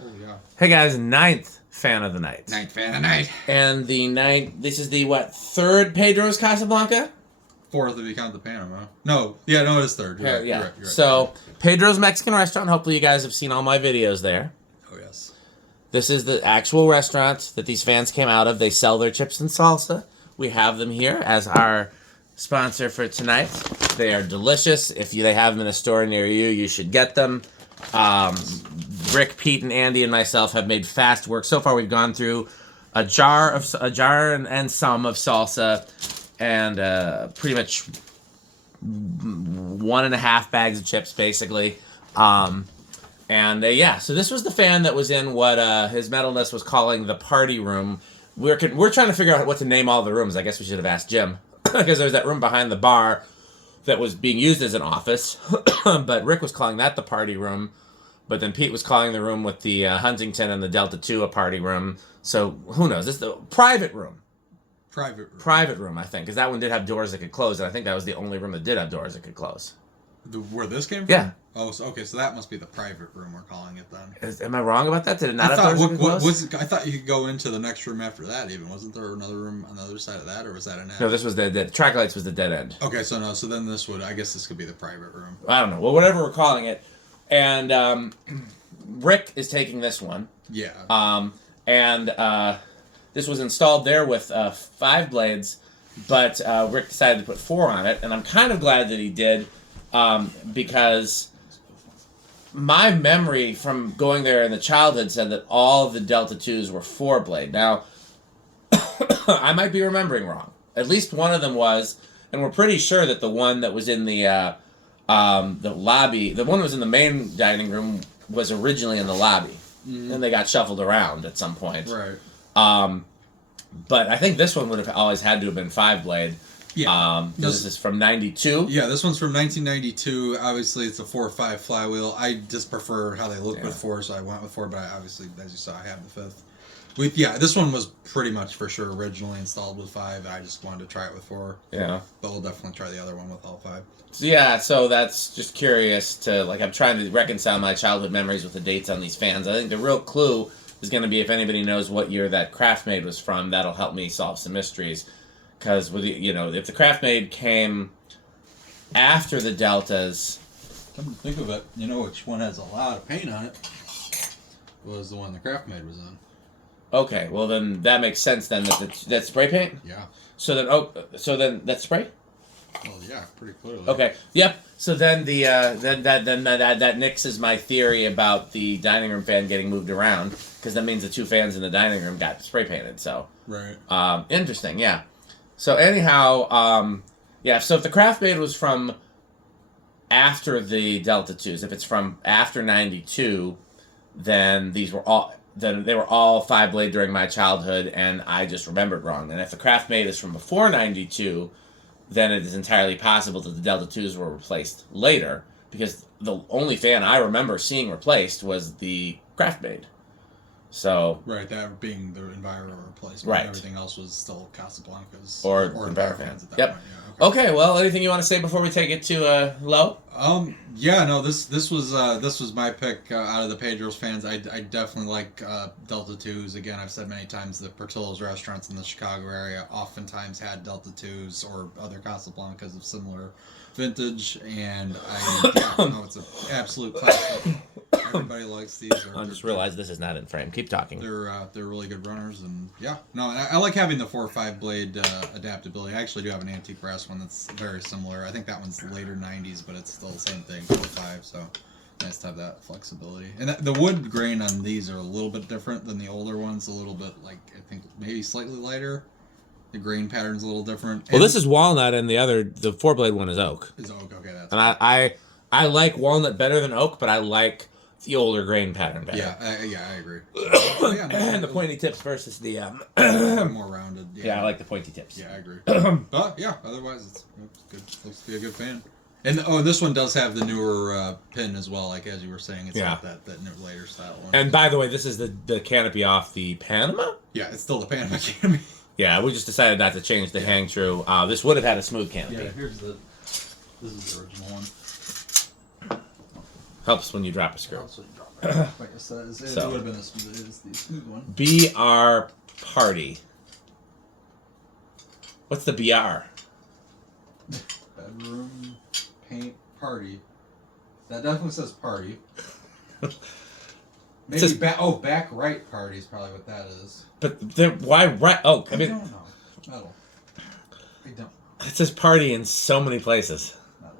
Oh, yeah. Hey guys, 9th fan of the night. 9th fan of the night. And this is the, third Pedro's Casablanca? 4th if you count the Panama. No, it is 3rd. You're right, yeah. you're right. So, Pedro's Mexican restaurant. Hopefully you guys have seen all my videos there. Oh, yes. This is the actual restaurant that these fans came out of. They sell their chips and salsa. We have them here as our sponsor for tonight. They are delicious. If they have them in a store near you, you should get them. Rick, Pete, and Andy and myself have made fast work. So far, we've gone through a jar and some of salsa, and pretty much 1.5 bags of chips, basically. So this was the fan that was in what His Metalness was calling the party room. We're trying to figure out what to name all the rooms. I guess we should have asked Jim, because there was that room behind the bar that was being used as an office, but Rick was calling that the party room. But then Pete was calling the room with the Huntington and the Delta 2 a party room. So who knows? This is the private room. Private room, I think, because that one did have doors that could close, and I think that was the only room that did have doors that could close. Where this came from? Yeah. Oh, so that must be the private room we're calling it then. Am I wrong about that? Did it not have doors that could close? I thought you could go into the next room after that even. Wasn't there another room on the other side of that, or was that an end? No, this was the track lights was the dead end. Okay, so then I guess this could be the private room. I don't know. Well, whatever we're calling it. And Rick is taking this one. Yeah. This was installed there with 5 blades, but Rick decided to put 4 on it, and I'm kind of glad that he did, because my memory from going there in the childhood said that all of the Delta 2s were 4-blade. Now, I might be remembering wrong. At least one of them was, and we're pretty sure that the one that was in the lobby, the one that was in the main dining room, was originally in the lobby, and they got shuffled around at some point. Right. But I think this one would have always had to have been 5-blade. Yeah. This is from 92. Yeah, this one's from 1992. Obviously, it's a 4-5 flywheel. I just prefer how they look with 4, so I went with 4, but obviously, as you saw, I have the 5th. This one was pretty much for sure originally installed with 5. I just wanted to try it with 4. Yeah. But we'll definitely try the other one with all 5. So that's just curious to, I'm trying to reconcile my childhood memories with the dates on these fans. I think the real clue is going to be if anybody knows what year that Craftmade was from, that'll help me solve some mysteries. Because, if the Craftmade came after the Deltas... Come to think of it, you know which one has a lot of paint on it? Was the one the Craftmade was on. Okay, well then that makes sense then. That's spray paint? Yeah. So then that's spray? Well, yeah, pretty clearly. Okay. Yep. So then that nixes my theory about the dining room fan getting moved around, because that means the 2 fans in the dining room got spray painted. So right. Interesting. Yeah. So anyhow, So if the Craftmade was from after the Delta 2s, if it's from after 92, then they were all 5-blade during my childhood, and I just remembered wrong. And if the Craftmade is from before 92, then it is entirely possible that the Delta 2s were replaced later, because the only fan I remember seeing replaced was the Craftmade. So right, that being the Enviro replacement. Right. Everything else was still Casablancas or Envirofans at that point. Yeah. Okay. Well, anything you want to say before we take it to low? This was my pick out of the Pedro's fans. I definitely like Delta 2s. Again, I've said many times that Portillo's restaurants in the Chicago area oftentimes had Delta 2s or other Casablancas of similar vintage, and it's an absolute classic. Everybody likes these. I just realized this is not in frame. Keep talking. They're really good runners, and I like having the 4-5 blade adaptability. I actually do have an antique brass one that's very similar. I think that one's later 90s, but it's still the same thing, 4-5. So nice to have that flexibility. And the wood grain on these are a little bit different than the older ones. A little bit I think maybe slightly lighter. The grain pattern's a little different. Well, this is walnut, and the 4-blade one is oak. Is oak, okay? That's and I like walnut better than oak, but I like the older grain pattern better. Yeah, I agree. And the pointy tips versus the more rounded. Yeah, I like the pointy tips. Yeah, I agree. But otherwise it's good. Looks to be a good fan. And this one does have the newer pin as well, as you were saying. It's not that new later style one. And by the way, this is the canopy off the Panama? Yeah, it's still the Panama canopy. Yeah, we just decided not to change the hang true. This would have had a smooth canopy. Yeah, this is the original one. Helps when you drop a screw. Like I said, it So. would have been the smooth one. BR Party. What's the BR? Bedroom paint party. That definitely says party. Maybe says, back right party is probably what that is. But why right? Oh, I don't know. Metal. I don't. It says party in so many places. Metal.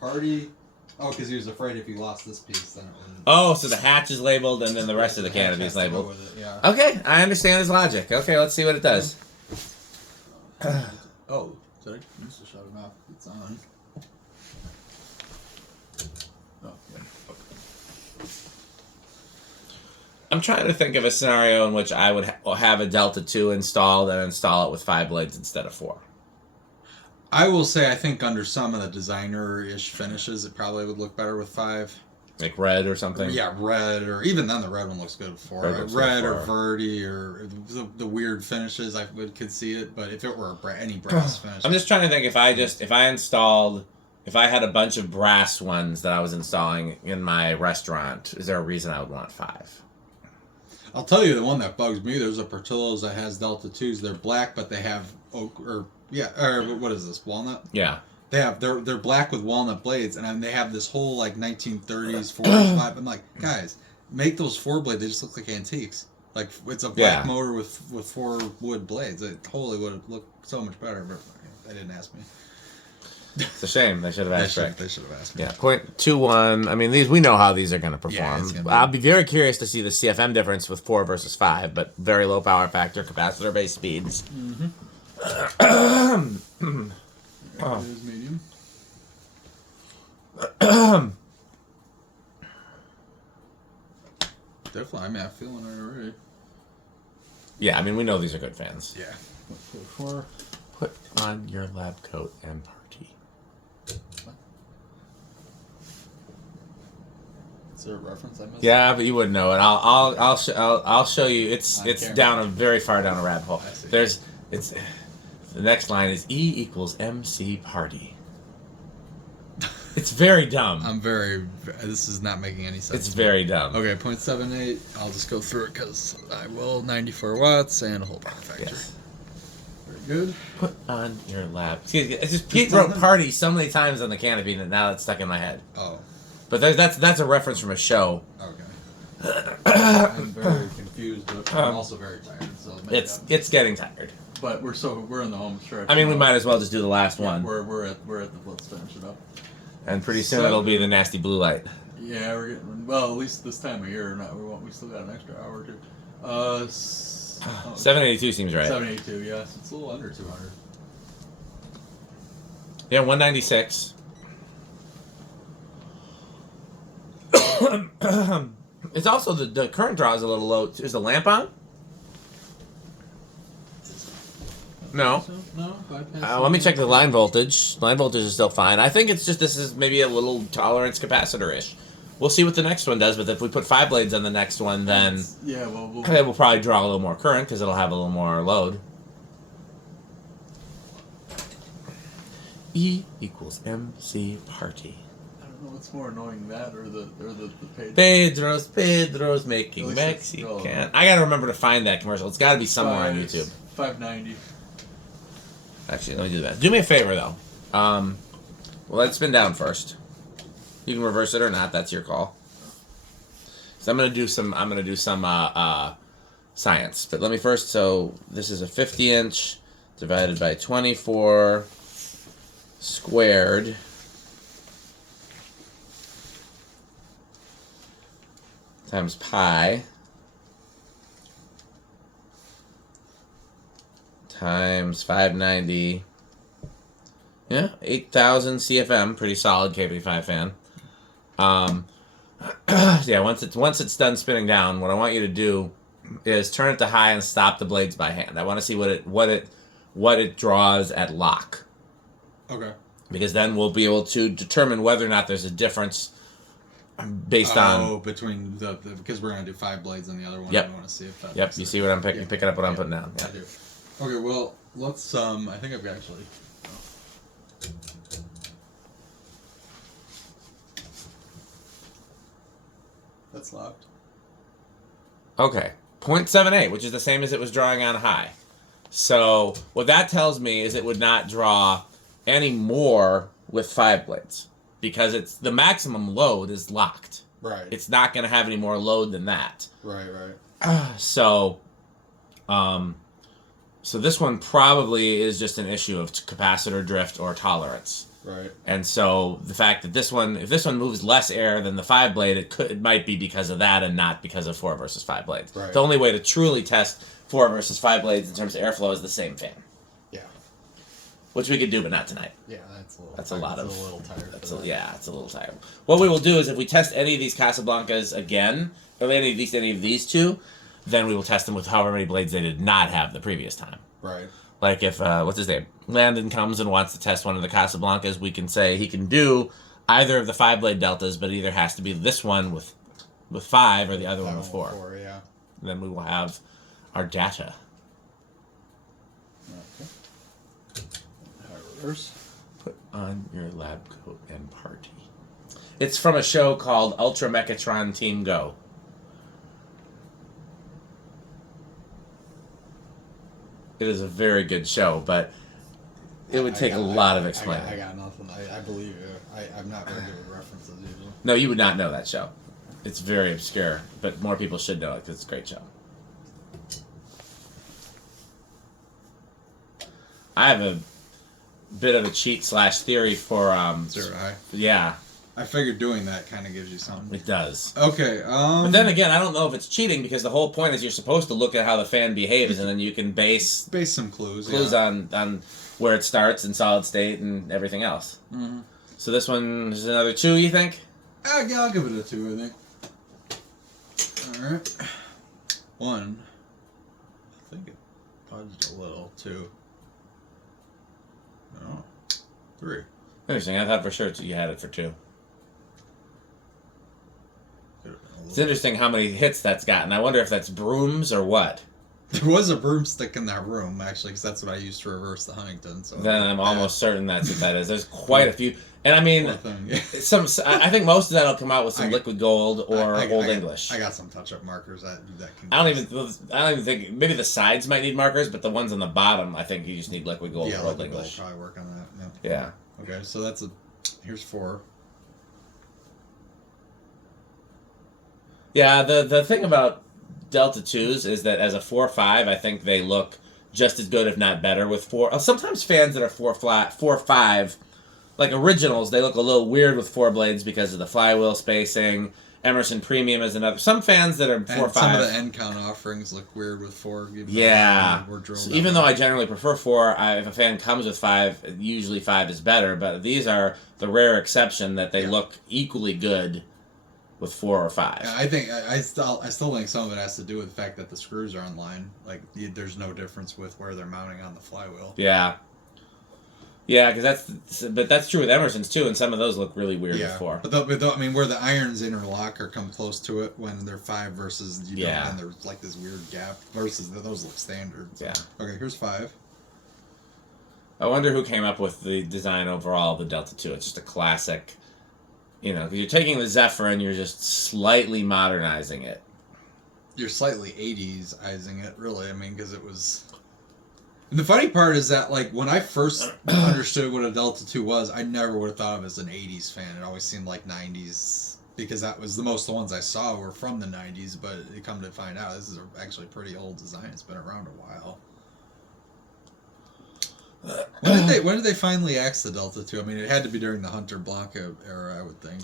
Party. Oh, because he was afraid if he lost this piece, then it would. Oh, so the hatch is labeled and then the rest of the canopy is labeled. Yeah. Okay, I understand his logic. Okay, let's see what it does. Oh, did I used to shut it off? It's on. Oh, yeah. I'm trying to think of a scenario in which I would have a Delta 2 installed and install it with 5 blades instead of 4. I will say I think under some of the designer-ish finishes, it probably would look better with 5. Like red or something? Yeah, red, or even then the red one looks good with 4. Red or Verdi, or the weird finishes, I could see it, but if it were any brass finish... I'm just trying to think if I had a bunch of brass ones that I was installing in my restaurant, is there a reason I would want 5? I'll tell you the one that bugs me. There's a Portillo's that has Delta 2s. They're black, but they have oak, or what is this, walnut? Yeah. They're black with walnut blades, and then they have this whole like 1930s 40s vibe. I'm like, guys, make those 4 blades. They just look like antiques. Like it's a black motor with 4 wood blades. It totally would have looked so much better, but they didn't ask me. It's a shame. They should have asked. They should have asked me. Yeah, 0.21. I mean, we know how these are going to perform. Yeah, I'll be very curious to see the CFM difference with 4 versus 5, but very low power factor, capacitor-based speeds. Mm-hmm. It is medium. Definitely, I mean, I'm feeling it already. Yeah, I mean, we know these are good fans. Yeah. Put on your lab coat and party. Is there a reference I missed? Yeah, but you wouldn't know it. I'll show you. It's down very far down a rabbit hole. The next line is E equals MC party. It's very dumb. This is not making any sense. It's very dumb. Okay, 0.78. I'll just go through it because I will. 94 watts and a whole power factor. Yes. Very good. Put on your lab. Excuse me. It's just Pete wrote party so many times on the canopy, and now it's stuck in my head. Oh. But that's a reference from a show. Okay. I'm very confused, but I'm also very tired. So it's getting tired. But we're in the home stretch. I mean, we might as well just do the last one. We're at the let's finish it up. And pretty soon it'll be the nasty blue light. Yeah, we're getting at least this time of year. We still got an extra hour or two. 782 seems right. 782, yes, it's a little under 200. Yeah, 196. It's also the current draw is a little low. Is the lamp on? No. No. Let me check the line voltage. Line voltage is still fine. I think it's just this is maybe a little tolerance capacitor-ish. We'll see what the next one does, but if we put 5 blades on the next one, then it will probably draw a little more current because it'll have a little more load. E equals MC party. I don't know what's more annoying, that or the Pedro's making Mexican. I gotta remember to find that commercial. It's got to be somewhere on YouTube. $5.90. Actually, let me do that. Do me a favor though. Well, let's spin down first. You can reverse it or not. That's your call. So I'm gonna do some science. But let me first. So this is a 50-inch divided by 24 squared. Times pi. Times 590. Yeah, 8,000 CFM. Pretty solid KB5 fan. Yeah, once it's done spinning down, what I want you to do is turn it to high and stop the blades by hand. I want to see what it draws at lock. Okay. Because then we'll be able to determine whether or not there's a difference based on between because we're gonna do 5 blades on the other one. Yep. I want to see if that. Yep. You see what I'm picking? Picking up what I'm putting down. Yeah. I do. Okay. Well, let's. I think I've actually. That's locked. Okay. 0.78, which is the same as it was drawing on high. So what that tells me is it would not draw any more with 5 blades because it's the maximum load is locked. Right. It's not going to have any more load than that. Right. So this one probably is just an issue of capacitor drift or tolerance. Right. And so the fact that if this one moves less air than the 5 blade, it might be because of that and not because of 4 versus 5 blades. Right. The only way to truly test 4 versus 5 blades in terms of airflow is the same fan. Yeah. Which we could do, but not tonight. Yeah, that's a little. That's a lot of. It's a little tired. It's a little tired. What we will do is if we test any of these Casablancas again, or any of these two, then we will test them with however many blades they did not have the previous time. Right. Like if what's his name, Landon comes and wants to test one of the Casablancas, we can say he can do either of the 5 blade deltas, but it either has to be this one with 5 or the other one with 4. 4, yeah. Then we will have our data. Okay. Reverse. Put on your lab coat and party. It's from a show called Ultra Mechatron Team Go. It is a very good show, but it would take a lot of explaining. I got nothing. I believe you. I'm not very good with references usually. No, you would not know that show. It's very obscure, but more people should know it because it's a great show. I have a bit of a cheat / theory for Zero high. Yeah, I figured doing that kind of gives you something. it does. Okay. But then again, I don't know if it's cheating because the whole point is you're supposed to look at how the fan behaves, and then you can base some clues. on where it starts in solid state and everything else. Mm-hmm. So this one is another 2, you think? Yeah, I'll give it a 2, I think. All right. 1. I think it fudged a little. 2. No. 3. Interesting. I thought for sure you had it for 2. It's There interesting how many hits that's gotten. I wonder if that's brooms or what. was a broomstick in that room, actually, because that's what I used to reverse the Huntington. So Then I'm almost certain that's what that is. There's quite a few. And I mean, I think most of that will come out with some liquid gold or Old English. I got some touch-up markers that can. I don't even think, maybe the sides might need markers, but the ones on the bottom, I think you just need liquid gold or Old English. Gold probably work on that. Yeah. Okay, so here's 4. Yeah, the thing about Delta 2s is that as a 4.5, I think they look just as good, if not better, with 4. Sometimes fans that are 4.5, like originals, they look a little weird with 4 blades because of the flywheel spacing. Emerson Premium is another. Some fans that are 4.5. Some of the end count offerings look weird with 4. Yeah. So even though I generally prefer 4, if a fan comes with 5, usually 5 is better. But these are the rare exception that they look equally good with 4 or 5. I think I still think some of it has to do with the fact that the screws are in line. Like there's no difference with where they're mounting on the flywheel. Yeah. Yeah, but that's true with Emerson's too, and some of those look really weird with 4. But I mean, where the irons interlock or come close to it when they're 5 versus don't, and there's like this weird gap versus those look standard. So. Yeah. Okay, here's 5. I wonder who came up with the design overall of the Delta 2. It's just a classic, because you're taking the Zephyr and you're just slightly modernizing it. You're slightly 80s-izing it, really. I mean, because it was. And the funny part is that, like, when I first understood what a Delta 2 was, I never would have thought of it as an 80s fan. It always seemed like 90s, because that was the ones I saw were from the 90s, but you come to find out, this is actually a pretty old design. It's been around a while. When did they finally axe the Delta 2? I mean, it had to be during the Hunter Blanca era, I would think.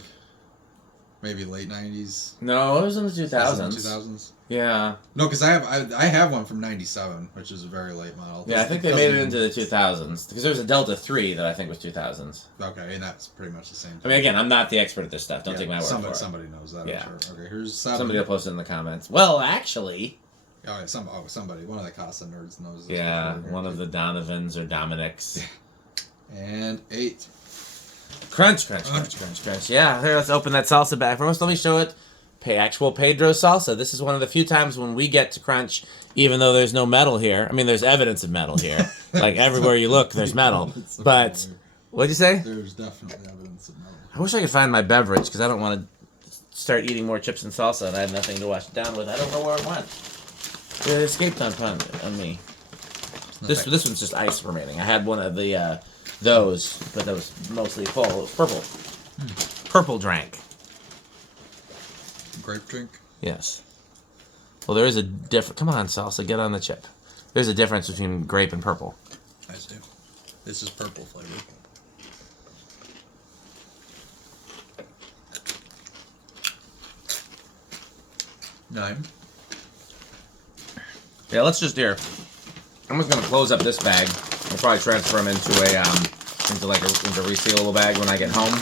Maybe late 90s? No, it was in the 2000s. 2000s? Yeah. No, because I have one from 97, which is a very late model. Yeah, I think they made it into the 2000s. Because there was a Delta 3 that I think was 2000s. Okay, and that's pretty much the same thing. I mean, again, I'm not the expert at this stuff. Don't take my word for it. Somebody knows that, Yeah. I'm sure. Okay, here's 7. Somebody will post it in the comments. Well, actually... Oh, yeah, somebody. One of the Casa nerds knows this. Yeah, one of the Donovans or Dominics. And 8. Crunch. Yeah, here, let's open that salsa bag. First, let me show it. Actual Pedro's salsa. This is one of the few times when we get to crunch, even though there's no metal here. I mean, there's evidence of metal here. Like, everywhere you look, there's metal. But, what'd you say? There's definitely evidence of metal. I wish I could find my beverage, because I don't want to start eating more chips and salsa, and I had nothing to wash it down with. I don't know where it went. It escaped on me. This one's just ice remaining. I had one of the those, but that was mostly full. It was purple. Purple drank. Grape drink? Yes. Well, there is a difference. Come on, salsa, get on the chip. There's a difference between grape and purple. I see. This is purple flavor. Nine. Yeah, let's just here. I'm just gonna close up this bag. I'll probably transfer them into a resealable bag when I get home.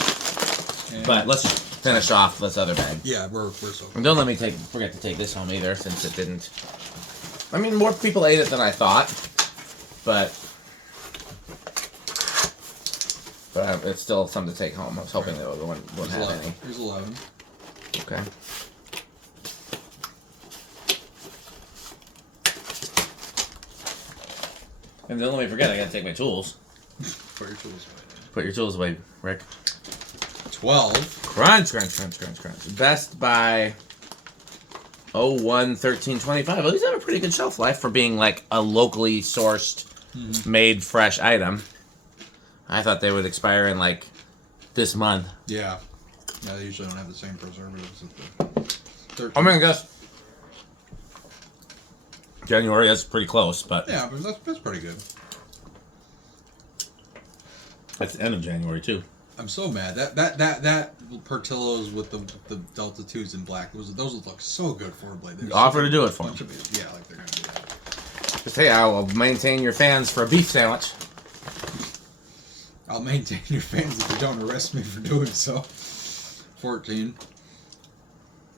And but let's just finish off this other bag. Yeah, we're so. And don't let me forget to take this home either, since it didn't. I mean, more people ate it than I thought, but it's still something to take home. I was hoping that it wouldn't have 11. any. Here's 11. Okay. And don't let me forget, I gotta take my tools. Put your tools away. Put your tools away, Rick. 12. Crunch. Best by 01/13/25. Well, these have a pretty good shelf life for being like a locally sourced, made fresh item. I thought they would expire in like this month. Yeah. Yeah, they usually don't have the same preservatives as the 13. I mean, I guess January, that's pretty close, but Yeah, but that's pretty good. that's the end of January too. I'm so mad. That Portillo's with the Delta 2s in black, those would look so good for a blade. Offer to do it for them. Yeah, like they're gonna do that. Just hey, I will maintain your fans for a beef sandwich. I'll maintain your fans if you don't arrest me for doing so. 14.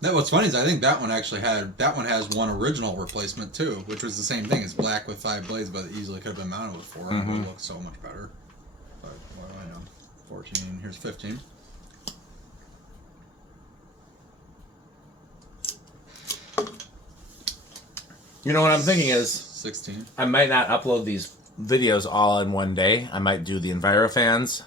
What's funny is I think that one has one original replacement too, which was the same thing. It's black with 5 blades, but it easily could have been mounted with 4. And it would look so much better. But what do I know? 14. Here's 15. You know what I'm thinking is 16. I might not upload these videos all in one day. I might do the Envirofans,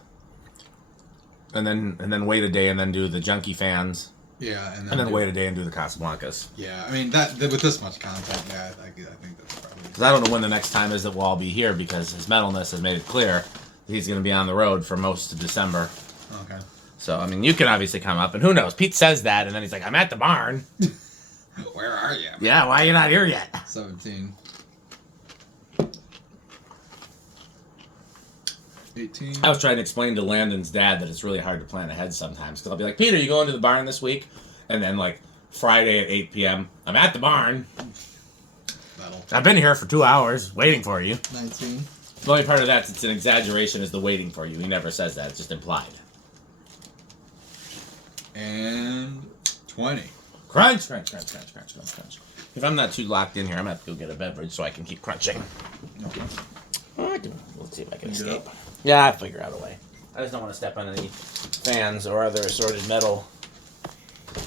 and then wait a day and then do the Junkie Fans. Yeah, and then wait a day and do the Casablancas. Yeah, I mean with this much content, yeah, I think that's probably. Because I don't know when the next time is that we'll all be here, because his metalness has made it clear that he's going to be on the road for most of December. Okay. So I mean, you can obviously come up, and who knows? Pete says that, and then he's like, "I'm at the barn." Where are you? Yeah, why are you not here yet? 17. 18. I was trying to explain to Landon's dad that it's really hard to plan ahead sometimes. Because I'll be like, Peter, you going to the barn this week? And then, like, Friday at 8 p.m., I'm at the barn. I've been here for 2 hours waiting for you. 19. The only part of that, it's an exaggeration, is the waiting for you. He never says that. It's just implied. And 20. Crunch. If I'm not too locked in here, I'm going to have to go get a beverage so I can keep crunching. Okay. Let's see if I can escape. Yeah, I'll figure out a way. I just don't want to step on any fans or other assorted metal.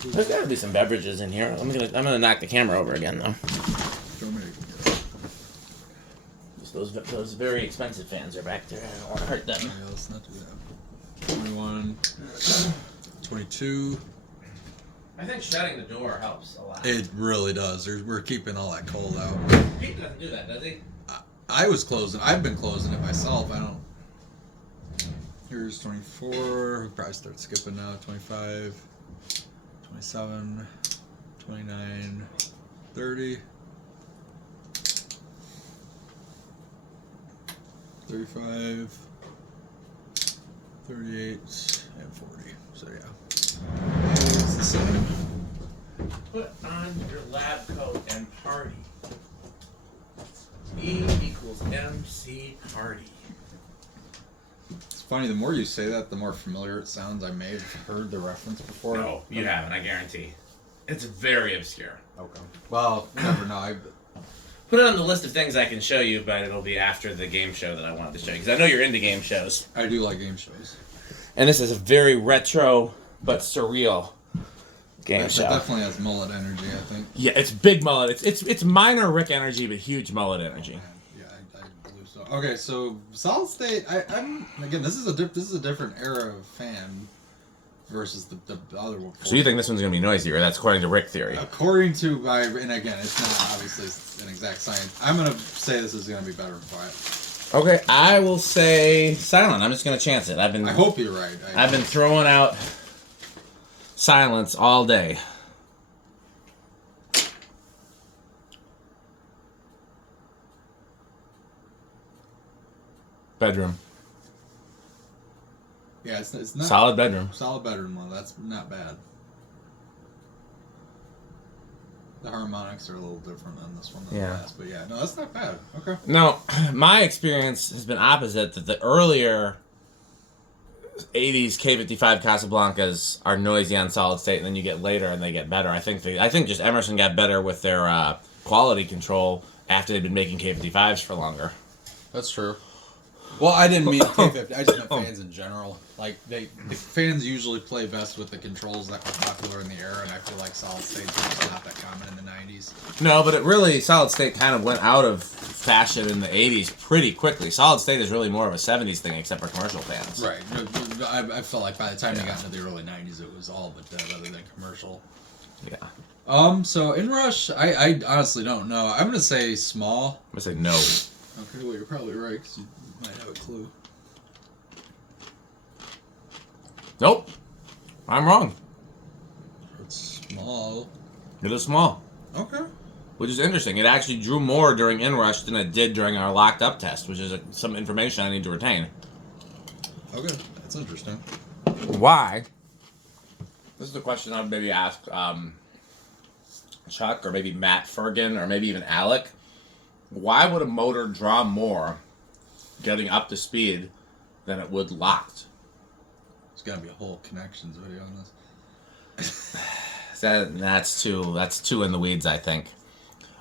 There's got to be some beverages in here. I'm gonna knock the camera over again, though. Those very expensive fans are back there. I don't want to hurt them. Yeah, let's not do that. 21. 22. I think shutting the door helps a lot. It really does. We're keeping all that cold out. Pete doesn't do that, does he? I was closing. I've been closing it myself. I don't. Here's 24. We'll probably start skipping now. 25, 27, 29, 30, 35, 38, and 40. So yeah, it's the same. Put on your lab coat and party. E equals MC party. It's funny, the more you say that, the more familiar it sounds. I may have heard the reference before. No, you haven't, I guarantee. It's very obscure. Okay. Well, you never know. Put it on the list of things I can show you, but it'll be after the game show that I wanted to show you, because I know you're into game shows. I do like game shows. And this is a very retro but surreal game show. It definitely has mullet energy, I think. Yeah, it's big mullet. It's minor Rick energy, but huge mullet energy. Yeah, I believe so. Okay, so Solid State. I'm again. This is a different era of fan versus the other one. So you think this one's going to be noisier? That's according to Rick theory. According to, and again, it's not obviously an exact science. I'm going to say this is going to be better and quiet. Okay, I will say silent. I'm just going to chance it. I hope you're right. I've been throwing out silence all day. Bedroom. Yeah, it's not solid bedroom. Solid bedroom one. That's not bad. The harmonics are a little different on this one than the last, but yeah, no, that's not bad. Okay. No, my experience has been opposite. That the earlier 80s K55 Casablancas are noisy on solid state, and then you get later and they get better. I think just Emerson got better with their quality control after they've been making K55s for longer. That's true. Well, I didn't mean K50. I just meant fans in general. Like the fans usually play best with the controls that were popular in the era, and I feel like solid state was just not that common in the 90s. No, but it really solid state kind of went out of fashion in the 80s pretty quickly. Solid state is really more of a 70s thing, except for commercial fans. Right. I felt like by the time you got into the early 90s, it was all but dead, other than commercial. Yeah. So Inrush, I honestly don't know. I'm gonna say small. I'm gonna say no. Okay, well you're probably right because you might have a clue. Nope. I'm wrong. It's small. It is small. Okay. Which is interesting. It actually drew more during Inrush than it did during our locked up test, which is some information I need to retain. Okay, that's interesting. Why? This is the question I'd maybe ask Chuck or maybe Matt Fergan or maybe even Alec. Why would a motor draw more getting up to speed than it would locked? There's got to be a whole connections video on this. That's too in the weeds, I think.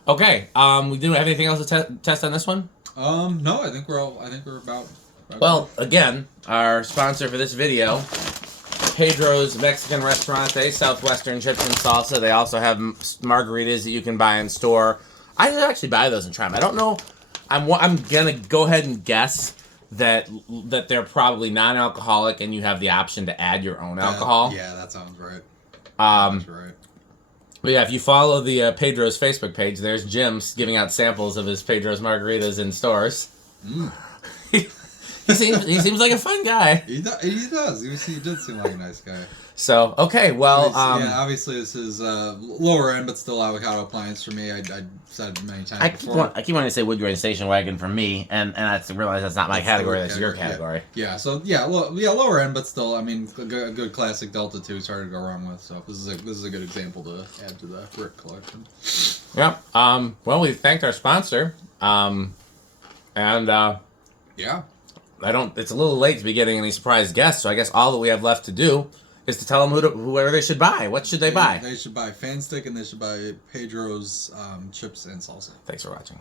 Okay, we do have anything else to test on this one? No, I think we're about well, again, our sponsor for this video, Pedro's Mexican Restaurante, Southwestern Chips and Salsa. They also have margaritas that you can buy in store. I should actually buy those and try them. I don't know. I'm gonna go ahead and guess that they're probably non-alcoholic, and you have the option to add your own alcohol. Yeah, that sounds right. That's right. But yeah, if you follow the Pedro's Facebook page, there's Jim giving out samples of his Pedro's margaritas in stores. Mm. He seems like a fun guy. He does. He did seem like a nice guy. So, okay, well... yeah, obviously this is lower end, but still avocado appliance for me. I said it many times before. I keep wanting to say wood grain station wagon for me, and I realize that's not my category, that's your category. Yeah, so, lower end, but still, I mean, a good classic Delta 2 is hard to go wrong with, so this is a good example to add to the Rick collection. Yep. Well, we thanked our sponsor, and... yeah. It's a little late to be getting any surprise guests, so I guess all that we have left to do is to tell them whoever they should buy. What should they buy? They should buy Fan Stick, and they should buy Pedro's chips and salsa. Thanks for watching.